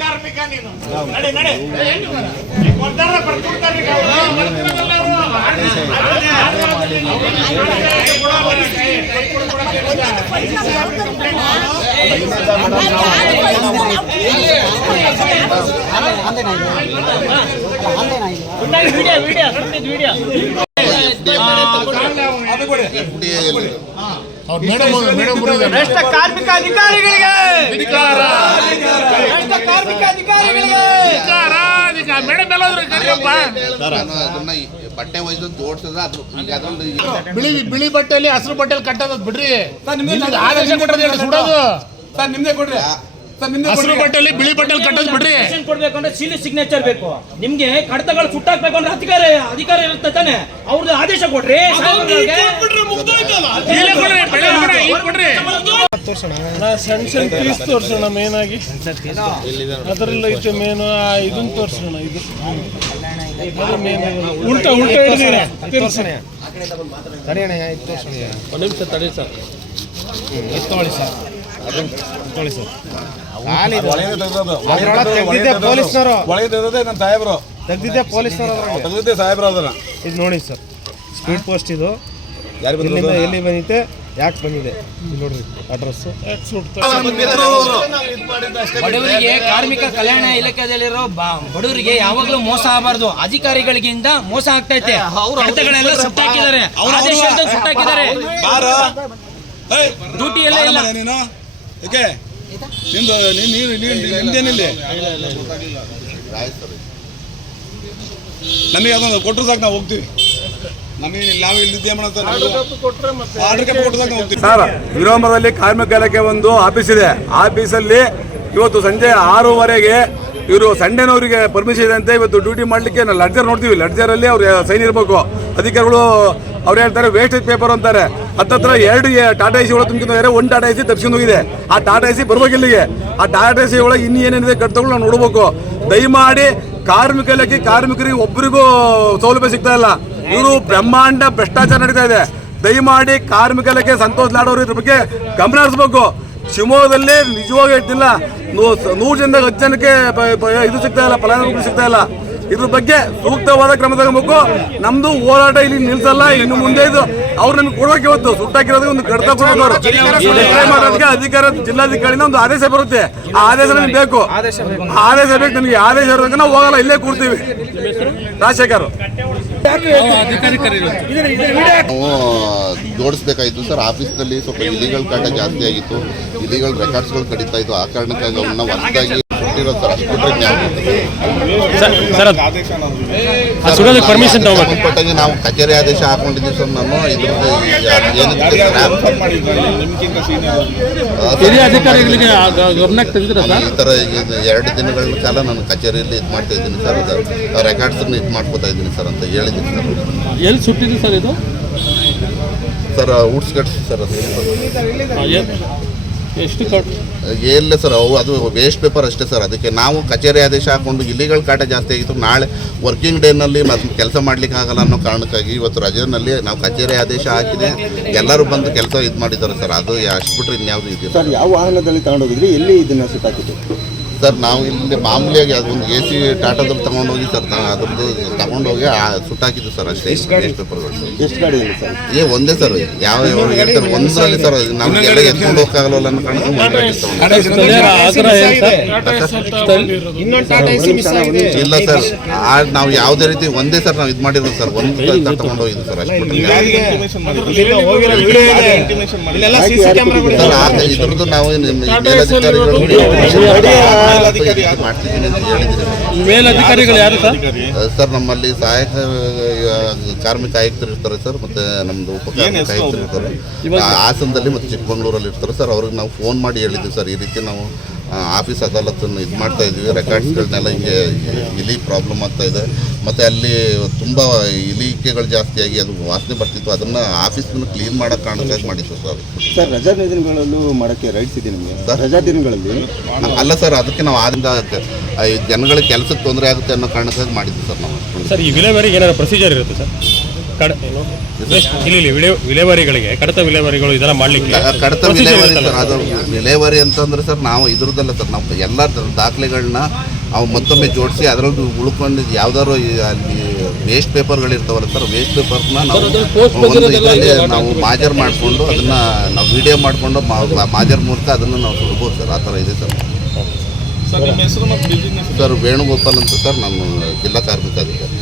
ಕಾರ್ಮಿಕ ನೀನು ನಡೆ ನಡೆ. ಈಗ ಕೊಡ್ತಾರ ಬರ್ಕೊಡ್ತಾರ ಈಗ ಅವ್ರು. ಭ್ರಷ್ಟ ಕಾರ್ಮಿಕ ಅಧಿಕಾರಿಗಳಿಗೆ ಭ್ರಷ್ಟ ಕಾರ್ಮಿಕ ಅಧಿಕಾರಿಗಳಿಗೆ ಮೇಡಮ್ ಎಲ್ಲಾದ್ರೂ ನಾನು ಅದನ್ನ ಈ ಬಟ್ಟೆ ಅದು ಈಗ ಅದ್ರಲ್ಲಿ ಬಿಳಿ ಬಿಳಿ ಬಟ್ಟೆಯಲ್ಲಿ ಹಸಿರು ಬಟ್ಟೆಯಲ್ಲಿ ಕಟ್ಟದ ಬಿಡ್ರಿ. ನಿಮ್ಗೆ ಆದೇಶ ಕೊಟ್ಟದ್ದು ಹೇಳಿ ಸುಡೋದು. ಸರ್ ನಿಮ್ದೇ ಕೊಡ್ರಿ. ಸರ್ ನಿಮ್ದೇ ಹಸಿರು ಬಟ್ಟೆಯಲ್ಲಿ ಬಿಳಿ ಬಟ್ಟೆಯಲ್ಲಿ ಕಟ್ಟೋದ್ ಬಿಡ್ರಿ. ಕೊಡ್ಬೇಕಂದ್ರೆ ಕೊಡ್ಬೇಕು ಅಂದ್ರೆ ಸೀಲ್ ಸಿಗ್ನೇಚರ್ ಬೇಕು. ನಿಮ್ಗೆ ಕಡತಗಳು ಸುಟ್ಟಾಕ್ಬೇಕು ಅಂದ್ರೆ ಅಧಿಕಾರ ಅಧಿಕಾರ ಇರುತ್ತೆ ತಾನೆ. ಅವ್ರದ್ದು ಆದೇಶ ಕೊಡ್ರಿ. ಸಾಹೇಬ್ರಿಗೆ. ಈಗಲೇ ಕೊಡ್ರಿ ಬೆಳೆ ಕೊಡ್ರಿ. ಈಗ ಕೊಡ್ರಿ ಸಣ್ಣ ಸಣ್ಣ ಪೀಸ್ ತೋರ್ಸೋಣ ಮೇನ್ ಆಗಿ. ಅದರಲ್ಲಿ ಐತೆ ಮೇನು ಇದನ್ನ ತೋರ್ಸೋಣ ಇದು. ಉಲ್ಟಾ ಉಲ್ಟಾ ಹಿಡಿದಿರ ತಿರ್ಸಿ ಒಂದು ನಿಮಿಷ ತಡಿ ಸರ್. ಪೊಲೀಸ್ನವರು. ಒಳಗೆ ತೆಗ್ದದೆ ನನ್ನ ಸಾಹೇಬ್ರು ತೆಗ್ದಿದ್ದೆ ಪೊಲೀಸರು ತೆಗ್ದಿದ್ದೆ ಸಾಹೇಬ್ರು ಅದನ್ನ. ಇದು ನೋಡಿ ಸರ್. ಸ್ಪೀಡ್ ಪೋಸ್ಟ್ ಇದು. ಎಲ್ಲಿ ಬಂದಿದೆ ಯಾಕೆ ಬಂದಿದೆ? ಇಲ್ಲಿ ನೋಡ್ರಿ ಅಡ್ರೆಸ್ ಬಡವರಿಗೆ ಕಾರ್ಮಿಕ ಕಲ್ಯಾಣ ಇಲಾಖೆಯಲ್ಲಿರೋ ಬ- ಬಡವರಿಗೆ ಯಾವಾಗಲೂ ಮೋಸ ಆಗಬಾರ್ದು. ಅಧಿಕಾರಿಗಳಿಗಿಂತ ಮೋಸ ಆಗ್ತೈತೆ ಕಡತಗಳೆಲ್ಲ ಸುಟ್ಟಾಕಿದ್ದಾರೆ ಆದೇಶ ಸುಟ್ಟಾಕಿದ್ದಾರೆ ಡ್ಯೂಟಿ ಎಲ್ಲ ಇಲ್ಲ. ನೀನು. ಓಕೆ ನಿಂದು ನೀನು ನಿಮ್ದೇನಿಲ್ಲ ನೀನು ನಿಮ್ದೇನಿಲ್ಲಿ ನಮಗೆ ಅದೊಂದು ಕೊಟ್ಟರು ಸಾಕು ನಾವು ಹೋಗ್ತೀವಿ. ನಮಗೆ ನಾವು ಇಲ್ಲಿದ್ದೇ ಮಾಡೋದು ಸರ್ ವಿರಾಮದಲ್ಲಿ ಕಾರ್ಮಿಕ ಇಲಾಖೆ ಒಂದು ಆಫೀಸ್ ಇದೆ. ಆಫೀಸಲ್ಲಿ ಇವತ್ತು ಸಂಜೆ ಆರೂವರೆಗೆ ಇವರು ಸಂಡೇನವರಿಗೆ ಪರ್ಮಿಷನ್ ಇದೆ ಅಂತ ಇವತ್ತು ಡ್ಯೂಟಿ ಮಾಡಲಿಕ್ಕೆ ನಾವು ಲಡ್ಜರ್ ನೋಡ್ತೀವಿ. ಲಡ್ಜರಲ್ಲಿ ಅವ್ರು ಸೈನ್ ಇರಬೇಕು. ಅಧಿಕಾರಿಗಳು ಅವ್ರು ಹೇಳ್ತಾರೆ ವೇಸ್ಟೇಜ್ ಪೇಪರ್ ಅಂತಾರೆ. ಹತ್ತತ್ರ ಎರಡು ಎ- ಟಾಟಾ ಎಸಿ ಒಳಗೆ ತುಂಬಿದ್ದಾರೆ ಒಂದು ಟಾಟಾ ಎಸಿ ತಪ್ಸ್ಕೊಂಡು ಹೋಗಿದೆ. ಆ ಟಾಟಾ ಎಸಿ ಬರ್ಬೇಕು ಇಲ್ಲಿಗೆ. ಆ ಟಾಟಾ ಎಸಿ ಒಳಗೆ ಇನ್ನೂ ಏನೇನಿದೆ ಕಟ್ಟಗಳು ನಾವು ನೋಡ್ಬೇಕು. ದಯಮಾಡಿ ಕಾರ್ಮಿಕ ಇಲಾಖೆ ಕಾರ್ಮಿಕರಿಗೆ ಒಬ್ಬರಿಗೂ ಸೌಲಭ್ಯ ಸಿಗ್ತಾ ಇಲ್ಲ. ಇವರು ಬ್ರಹ್ಮಾಂಡ ಭ್ರಷ್ಟಾಚಾರ ನಡೀತಾ ಇದೆ. ದಯಮಾಡಿ ಕಾರ್ಮಿಕರಿಗೆ ಸಂತೋಷ ಲಾಡೋರು ಲಾಡ್ ಇದ್ರ ಬಗ್ಗೆ ಗಮನ ಹರಿಸ್ಬೇಕು. ಶಿವಮೊಗ್ಗದಲ್ಲಿ ನಿಜವಾಗಿ ಇದ್ದಿಲ್ಲ ನೂ- ನೂರು ಜನದಾಗ ಹತ್ತು ಜನಕ್ಕೆ ಇದು ಸಿಗ್ತಾ ಇಲ್ಲ, ಫಲಾನುಭವಿಗಳು ಸಿಗ್ತಾ ಇಲ್ಲ. ಇದ್ರ ಬಗ್ಗೆ ಸೂಕ್ತವಾದ ಕ್ರಮ ತಗೋಬೇಕು. ನಮ್ದು ಹೋರಾಟ ಇಲ್ಲಿ ನಿಲ್ಸಲ್ಲ, ಇನ್ನು ಮುಂದೆ ಇದು ಅವ್ರು ನಮ್ಗೆ ಇವತ್ತು. ಸುಟ್ಟಾಕಿರೋದಕ್ಕೆ ಒಂದು ಕಡತ ಕೊಡ್ಬೇಕು ಅವರು. ಅಧಿಕಾರ, ಜಿಲ್ಲಾಧಿಕಾರಿಯಿಂದ ಒಂದು ಆದೇಶ ಬರುತ್ತೆ. ಆ ಆದೇಶ ನಮ್ಗೆ ಬೇಕು. ಆದೇಶ ಬೇಕು. ನಮಗೆ ಆದೇಶ ಇರೋದಕ್ಕೆ ನಾವು ಹೋಗಲ್ಲ, ಇಲ್ಲೇ ಕೂರ್ತೀವಿ. ರಾಜಶೇಖರ್. ಜೋಡಿಸ್ಬೇಕಾಯಿತು ಸರ್. ಆಫೀಸ್ನಲ್ಲಿ ಸ್ವಲ್ಪ ಇಲಿಗಳ ಕಾಟ ಜಾಸ್ತಿ ಆಗಿತ್ತು. ಇಲಿಗಳ ರೆಕಾರ್ಡ್ಸ್ಗಳು ಕಡಿತಾ ಇತ್ತು ಆ ಕಾರಣಕ್ಕಾಗಿ ಅವನ್ನ ಹೊಸದಾಗಿ ಕೊಟ್ಟಿರೋದು ಸರ್ ಅಷ್ಟು ಬಿಟ್ಟರೆ ಪರ್ಮಿಷನ್ ಸಂಬಂಧಪಟ್ಟಾಗಿ ನಾವು ಕಚೇರಿ ಆದೇಶ ಹಾಕೊಂಡಿದ್ದೀವಿ ಸರ್ ನಾನು. ಇದ್ರದ್ದು ಏನಕ್ಕೆ ಹಿರಿಯ ಅಧಿಕಾರಿಗಳಿಗೆ ಗಮನಕ್ಕೆ ತೆಗೆದಿರ ನಾನು ಈ ಥರ ಇದು ಎರಡು ದಿನಗಳ ಕಾಲ ನಾನು ಕಚೇರಿಯಲ್ಲಿ ಇದು ಮಾಡ್ತಾ ಇದ್ದೀನಿ ಸರ್ ಅದು ರೆಕಾರ್ಡ್ಸನ್ನು ಇದು ಮಾಡ್ಕೋತಾ ಇದ್ದೀನಿ ಸರ್ ಅಂತ ಹೇಳಿದ್ದೀನಿ ಸರ್. ಎಲ್ಲಿ ಸುಟ್ಟಿದೆ ಸರ್ ಇದು? ಸರ್ ಔಟ್ಸ್ಕಟ್ಸ್ ಸರ್ ಅದು. ಎಷ್ಟು ಕಟ್ ಏನಿಲ್ಲ ಸರ್ ಅವು ಅದು ವೇಸ್ಟ್ ಪೇಪರ್ ಅಷ್ಟೇ ಸರ್. ಅದಕ್ಕೆ ನಾವು ಕಚೇರಿ ಆದೇಶ ಹಾಕೊಂಡು ಇಲ್ಲಿಗಳ ಕಾಟ ಜಾಸ್ತಿ ಆಗಿತ್ತು. ನಾಳೆ ವರ್ಕಿಂಗ್ ಡೇನಲ್ಲಿ ಮತ್ತೆ ಕೆಲಸ ಮಾಡ್ಲಿಕ್ಕೆ ಆಗಲ್ಲ ಅನ್ನೋ ಕಾರಣಕ್ಕಾಗಿ ಇವತ್ತು ರಜೆನಲ್ಲಿ ನಾವು ಕಚೇರಿ ಆದೇಶ ಹಾಕಿದೆ. ಎಲ್ಲರೂ ಬಂದು ಕೆಲಸ ಇದು ಮಾಡಿದ್ದಾರೆ ಸರ್. ಅದು ಅಷ್ಟು ಬಿಟ್ಟರೆ ಇನ್ಯಾವುದು ಇದೆ ಸರ್ ಯಾವ ವಾಹನದಲ್ಲಿ ತಗೊಂಡೋಗಿದ್ರಿ? ಎಲ್ಲಿ ಇದನ್ನ ಸುತ್ತಾಕಿದ್ದು ಸರ್ ನಾವು ಇಲ್ಲಿ ಮಾಮೂಲಿಯಾಗಿ ಅದೊಂದು ಎ ಸಿ ಟಾಟಾದಲ್ಲಿ ತಗೊಂಡೋಗಿ ಸರ್ ತ- ಅದ್ರದ್ದು ತಗೊಂಡೋಗಿ ಆ ಸುಟ್ಟಾಕಿದ್ದು ಸರ್ ಅಷ್ಟೇ ನ್ಯೂಸ್ ಪೇಪರ್ಗಳು ಎಷ್ಟು ಗಾಡಿ ಇದೆ ಸರ್? ಏ ಒಂದೇ ಸರ್ ಯಾವ ಯಾವ ಹೇಳ್ತಾರೆ? ಒಂದರಲ್ಲಿ ಸರ್ ನಮಗೆಲ್ಲ ಎತ್ಕೊಂಡು ಹೋಗಕ್ಕಾಗಲ್ಲ ಅನ್ನೋ ಕಾರಣಕ್ಕೆ ಇಲ್ಲ ಸರ್ ಆ ನಾವು ಯಾವುದೇ ರೀತಿ ಒಂದೇ ಸರ್ ನಾವು ಇದು ಮಾಡಿರೋದು ಸರ್ ಒಂದು ತಗೊಂಡು ಹೋಗಿದ್ದು ಸರ್ ಅಷ್ಟು. ಸರ್ ಇದ್ರದ್ದು ನಾವು ನಿಮ್ಮ ಮೇಲಧಿಕಾರಿಗಳು ಮೇಲಧಿಕಾರಿಗಳು ಯಾರು ಸರ್? ಸರ್ ನಮ್ಮಲ್ಲಿ ಸಹಾಯಕ ಕಾರ್ಮಿಕ ಆಯುಕ್ತರು ಇರ್ತಾರೆ ಸರ್ ಮತ್ತೆ ನಮ್ದು ಉಪ ಕಾರ್ಮಿಕ ಆಯುಕ್ತರು ಇರ್ತಾರೆ. ಹಾಸನದಲ್ಲಿ ಮತ್ತೆ ಚಿಕ್ಕಮಂಗ್ಳೂರಲ್ಲಿ ಇರ್ತಾರೆ ಸರ್ ಅವ್ರಿಗೆ ನಾವು ಫೋನ್ ಮಾಡಿ ಹೇಳಿದ್ವಿ ಸರ್ ಈ ರೀತಿ ನಾವು ಆಫೀಸ್ ಅದಾಲತನ್ನು ಇದು ಮಾಡ್ತಾ ಇದ್ವಿ ರೆಕಾರ್ಡ್ಸ್ಗಳನ್ನೆಲ್ಲ ಹಿಂಗೆ ಇಲಿ ಪ್ರಾಬ್ಲಮ್ ಆಗ್ತಾ ಇದೆ. ಮತ್ತು ಅಲ್ಲಿ ತುಂಬ ಇಲಿಕೆಗಳು ಜಾಸ್ತಿಯಾಗಿ ಅದು ವಾಸನೆ ಬರ್ತಿತ್ತು. ಅದನ್ನು ಆಫೀಸನ್ನು ಕ್ಲೀನ್ ಮಾಡೋಕ್ಕೆ ಕಾರಣಕ್ಕಾಗಿ ಮಾಡಿತ್ತು ಸರ್ ಸರ್ ರಜಾ ದಿನಗಳಲ್ಲೂ ಮಾಡೋಕ್ಕೆ ರೈಟ್ಸ್ ಇದೆ ನಿಮಗೆ? ಸರ್? ರಜಾ ದಿನಗಳಲ್ಲಿ? ಅಲ್ಲ ಸರ್ ಅದಕ್ಕೆ ನಾವು ಆದಿಂದ ಜನಗಳ ಜನಗಳಿಗೆ ಕೆಲಸಕ್ಕೆ ತೊಂದರೆ ಆಗುತ್ತೆ ಅನ್ನೋ ಕಾರಣಕ್ಕಾಗಿ ಮಾಡಿದ್ದು ಸರ್ ನಾವು. ಸರ್ ಈ ವಿಲೇವರಿಗೆ ಏನಾದ್ರು ಪ್ರೊಸೀಜರ್ ಇರುತ್ತೆ ಸರ್ ಕಡ ಇಲ್ಲಿ ವಿಲೇವಾರಿಗಳಿಗೆ ಕಡತ ವಿಲೇವಾರಿಗಳು ಇದೆಲ್ಲ ಮಾಡಲಿಕ್ಕೆ ಕಡತ ವಿಲೇವಾರಿ ಸರ್ ಅದು ವಿಲೇವಾರಿ ಅಂತಂದ್ರೆ ಸರ್ ನಾವು ಇದ್ರದ್ದಲ್ಲ ಸರ್ ನಾವು ಎಲ್ಲ ದಾಖಲೆಗಳನ್ನ ಅವು ಮತ್ತೊಮ್ಮೆ ಜೋಡಿಸಿ ಅದರದ್ದು ಉಳ್ಕೊಂಡು ಯಾವ್ದಾದ್ರು ಅಲ್ಲಿ ವೇಸ್ಟ್ ಪೇಪರ್ಗಳು ಇರ್ತಾವಲ್ಲ ಸರ್ ವೇಸ್ಟ್ ಪೇಪರ್ನ ನಾವು ಒಂದು ಇದರಲ್ಲಿ ನಾವು ಮಾಜರ್ ಮಾಡಿಕೊಂಡು ಅದನ್ನ ನಾವು ವಿಡಿಯೋ ಮಾಡಿಕೊಂಡು ಮಾಜರ್ ಮೂಲಕ ಅದನ್ನು ನಾವು ಸುಡ್ಬೋದು ಸರ್ ಆ ಥರ ಇದೆ ಸರ್. ಸರ್ ವೇಣುಗೋಪಾಲ್ ಅಂತ ಸರ್ ನಮ್ಮ ಜಿಲ್ಲಾ ಕಾರ್ಮಿಕ ಅಧಿಕಾರಿ.